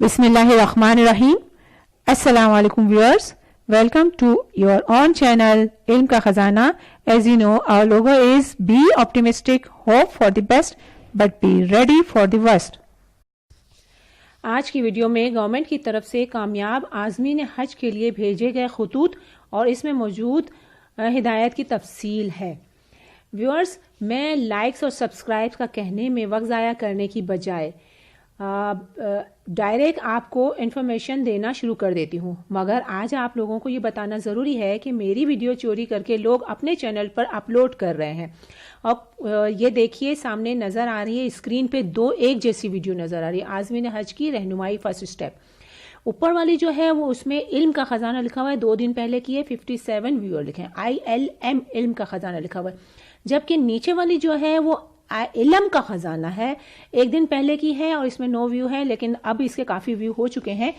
बिस्मिल्लाहिर्रहमानिर्रहीम। अस्सलाम वालेकुम viewers, welcome to your own channel ilm ka khazana. As you know, our logo is be optimistic, hope for the best but be ready for the worst. आज की video में government की तरफ से कामयाब आज़मीन हज के लिए भेजे गए खतूत और इसमें मौजूद हिदायत की तफसील है। व्यूअर्स, मैं लाइक्स और सब्सक्राइब का कहने में वक्त ज़ाया करने की बजाय डायरेक्ट आपको इन्फॉर्मेशन देना शुरू कर देती हूँ, मगर आज आप लोगों को ये बताना ज़रूरी है कि मेरी वीडियो चोरी करके लोग अपने चैनल पर अपलोड कर रहे हैं। अब ये देखिए, सामने नज़र आ रही है स्क्रीन पे दो एक जैसी वीडियो नज़र आ रही है। आज़मीन हज की रहनुमाई फर्स्ट स्टेप, ऊपर वाली जो है वो उसमें इल्म का ख़जाना लिखा हुआ है, 2 दिन पहले की है, 57 व्यूअर लिखे हैं, ILM इल्म का ख़जाना लिखा हुआ है। जबकि नीचे वाली जो है वो इल्म का ख़जाना है, 1 दिन पहले की है और इसमें 9 व्यू है, लेकिन अब इसके काफ़ी व्यू हो चुके हैं।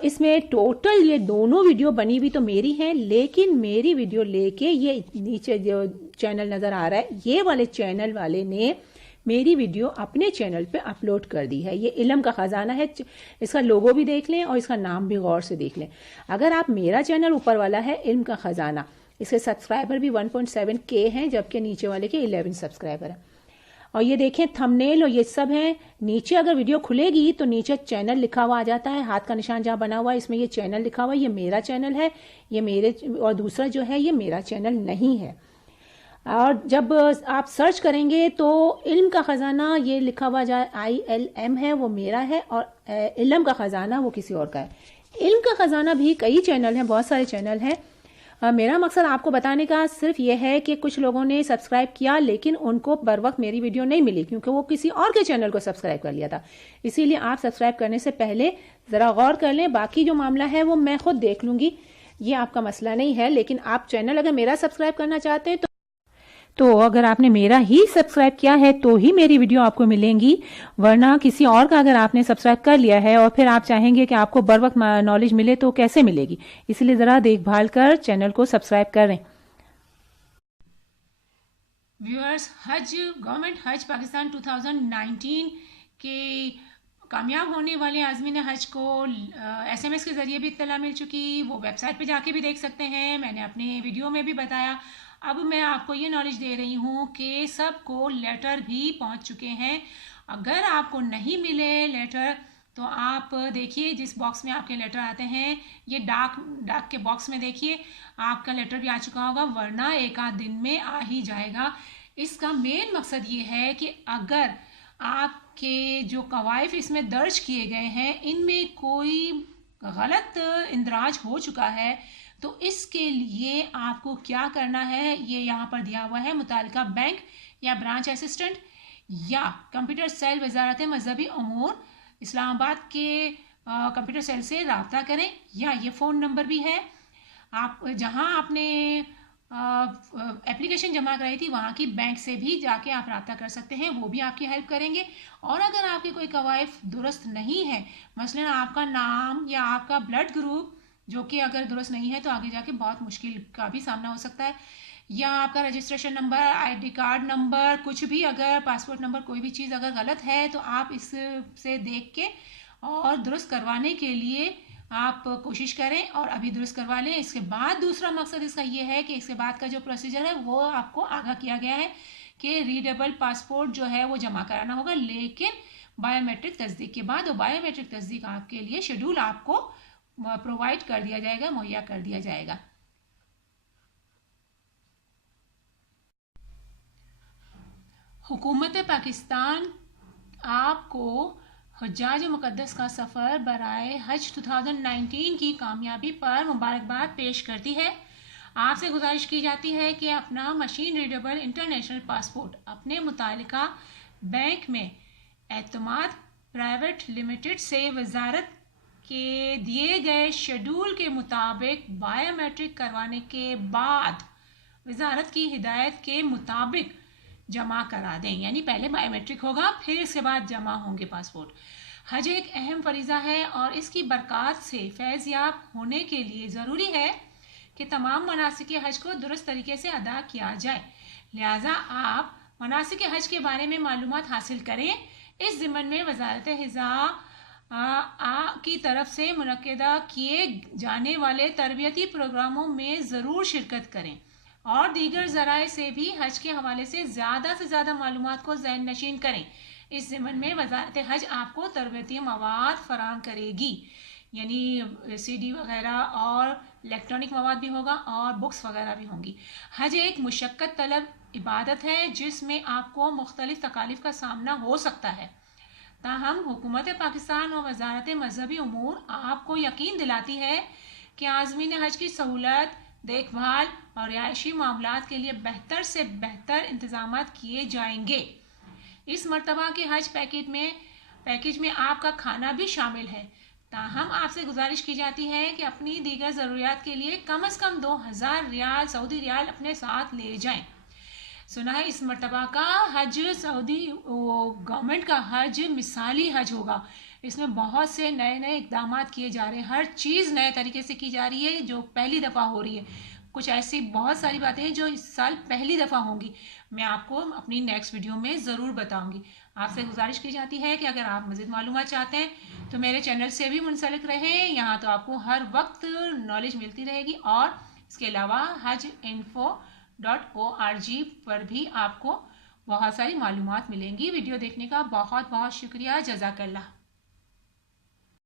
इसमें टोटल ये दोनों वीडियो बनी हुई तो मेरी हैं, लेकिन मेरी वीडियो लेके ये नीचे जो चैनल नज़र आ रहा है, ये वाले चैनल वाले ने मेरी वीडियो अपने चैनल पे अपलोड कर दी है। ये इल्म का ख़जाना है, इसका लोगो भी देख लें और इसका नाम भी गौर से देख लें। अगर आप, मेरा चैनल ऊपर वाला है इल्म का ख़जाना, इसके सब्सक्राइबर भी 1.7K हैं, जबकि नीचे वाले के 11 सब्सक्राइबर हैं। और ये देखें थंबनेल और ये सब है। नीचे अगर वीडियो खुलेगी तो नीचे चैनल लिखा हुआ आ जाता है, हाथ का निशान जहाँ बना हुआ है इसमें ये चैनल लिखा हुआ है, ये मेरा चैनल है, ये मेरे, और दूसरा जो है ये मेरा चैनल नहीं है। और जब आप सर्च करेंगे तो इल्म का ख़जाना ये लिखा हुआ जाए ILM है, वो मेरा है, और इल्म का ख़जाना वो किसी और का है। इल्म का ख़जाना भी कई चैनल हैं, बहुत सारे चैनल हैं। मेरा मकसद आपको बताने का सिर्फ ये है कि कुछ लोगों ने सब्सक्राइब किया लेकिन उनको बर वक्त मेरी वीडियो नहीं मिली, क्योंकि वो किसी और के चैनल को सब्सक्राइब कर लिया था। इसीलिए आप सब्सक्राइब करने से पहले ज़रा गौर कर लें। बाकी जो मामला है वो मैं खुद देख लूँगी, ये आपका मसला नहीं है। लेकिन आप चैनल अगर मेरा सब्सक्राइब करना चाहते हैं तो अगर आपने मेरा ही सब्सक्राइब किया है तो ही मेरी वीडियो आपको मिलेंगी, वरना किसी और का अगर आपने सब्सक्राइब कर लिया है और फिर आप चाहेंगे कि आपको बर वक्त नॉलेज मिले तो कैसे मिलेगी। इसलिए ज़रा देखभाल कर चैनल को सब्सक्राइब करें। व्यूअर्स, गवर्नमेंट हज पाकिस्तान 2019 के कामयाब होने वाले आज़मीन हज को SMS के ज़रिए भी इत्तला मिल चुकी, वो वेबसाइट पे जाके भी देख सकते हैं, मैंने अपने वीडियो में भी बताया। अब मैं आपको ये नॉलेज दे रही हूँ कि सबको लेटर भी पहुँच चुके हैं। अगर आपको नहीं मिले लेटर तो आप देखिए जिस बॉक्स में आपके लेटर आते हैं, ये डाक के बॉक्स में देखिए आपका लेटर भी आ चुका होगा, वरना एक आध दिन में आ ही जाएगा। इसका मेन मकसद ये है कि अगर आपके जो कवायफ इसमें दर्ज किए गए हैं इनमें कोई गलत इंदराज हो चुका है तो इसके लिए आपको क्या करना है, ये यहाँ पर दिया हुआ है। मुतालिका बैंक या ब्रांच असिस्टेंट या कंप्यूटर सेल वजारत मजहबी अमूर इस्लामाबाद के कंप्यूटर सेल से रब्ता करें, या ये फ़ोन नंबर भी है। आप जहाँ आपने एप्लीकेशन जमा कराई थी वहाँ की बैंक से भी जाके आप रब्ता कर सकते हैं, वो भी आपकी हेल्प करेंगे। और अगर आपके कोई कवायफ दुरुस्त नहीं है, मसलन आपका नाम या आपका ब्लड ग्रुप जो कि अगर दुरुस्त नहीं है तो आगे जाके बहुत मुश्किल का भी सामना हो सकता है, या आपका registration number, ID card number, कुछ भी, अगर पासपोर्ट नंबर, कोई भी चीज़ अगर गलत है तो आप इससे देख के और दुरुस्त करवाने के लिए आप कोशिश करें और अभी दुरुस्त करवा लें। इसके बाद दूसरा मकसद इसका ये है कि इसके बाद का जो प्रोसीजर है वो आपको आगाह किया गया है कि रीडेबल पासपोर्ट जो है वो जमा कराना होगा, लेकिन बायोमेट्रिक तस्दीक के बाद। और बायोमेट्रिक तस्दीक आपके लिए शेड्यूल आपको प्रोवाइड कर दिया जाएगा, मुहैया कर दिया जाएगा। हुकूमत पाकिस्तान आपको हज्जाज मुक़द्दस का सफ़र बराए हज 2019 की कामयाबी पर मुबारकबाद पेश करती है। आपसे गुजारिश की जाती है कि अपना मशीन रीडेबल इंटरनेशनल पासपोर्ट अपने मुतालिका बैंक में एतमाद प्राइवेट लिमिटेड से वजारत के दिए गए शेड्यूल के मुताबिक बायोमेट्रिक करवाने के बाद वजारत की हिदायत के मुताबिक जमा करा दें। यानी पहले बायोमेट्रिक होगा, फिर इसके बाद जमा होंगे पासपोर्ट। हज एक अहम फरीज़ा है और इसकी बरक़ात से फैज़याब होने के लिए ज़रूरी है कि तमाम मनासिक हज को दुरुस्त तरीके से अदा किया जाए। लिहाजा आप मनासिक हज के बारे में मालूमात हासिल करें। इस ज़िम्मन में वज़ारत ग़िज़ा کی طرف سے منعقدہ کیے جانے والے تربیتی پروگراموں میں ضرور شرکت کریں اور دیگر ذرائع سے بھی حج کے حوالے سے زیادہ معلومات کو ذہن نشین کریں۔ اس ضمن میں وزارت حج آپ کو تربیتی مواد فراہم کرے گی، یعنی سی ڈی وغیرہ اور الیکٹرانک مواد بھی ہوگا اور بکس وغیرہ بھی ہوں گی۔ حج ایک مشقت طلب عبادت ہے جس میں آپ کو مختلف تکالیف کا سامنا ہو سکتا ہے، تاہم حکومت پاکستان اور وزارت مذہبی امور آپ کو یقین دلاتی ہے کہ عازمین حج کی سہولت، دیکھ بھال اور رہائشی معاملات کے لیے بہتر سے بہتر انتظامات کیے جائیں گے۔ اس مرتبہ کے حج پیکیج میں آپ کا کھانا بھی شامل ہے، تاہم آپ سے گزارش کی جاتی ہے کہ اپنی دیگر ضروریات کے لیے کم از کم 2000 ریال سعودی ریال اپنے ساتھ لے جائیں۔ سنا ہے اس مرتبہ کا حج سعودی گورنمنٹ کا حج مثالی حج ہوگا، اس میں بہت سے نئے اقدامات کیے جا رہے ہیں، ہر چیز نئے طریقے سے کی جا رہی ہے جو پہلی دفعہ ہو رہی ہے، کچھ ایسی بہت ساری باتیں ہیں جو اس سال پہلی دفعہ ہوں گی، میں آپ کو اپنی نیکسٹ ویڈیو میں ضرور بتاؤں گی۔ آپ سے گزارش کی جاتی ہے کہ اگر آپ مزید معلومات چاہتے ہیں تو میرے چینل سے بھی منسلک رہیں، یہاں تو آپ کو ہر وقت نالج ملتی رہے گی، اور اس کے علاوہ hajinfo.org پر بھی آپ کو بہت ساری معلومات ملیں گی۔ ویڈیو دیکھنے کا بہت بہت شکریہ، جزاک اللہ۔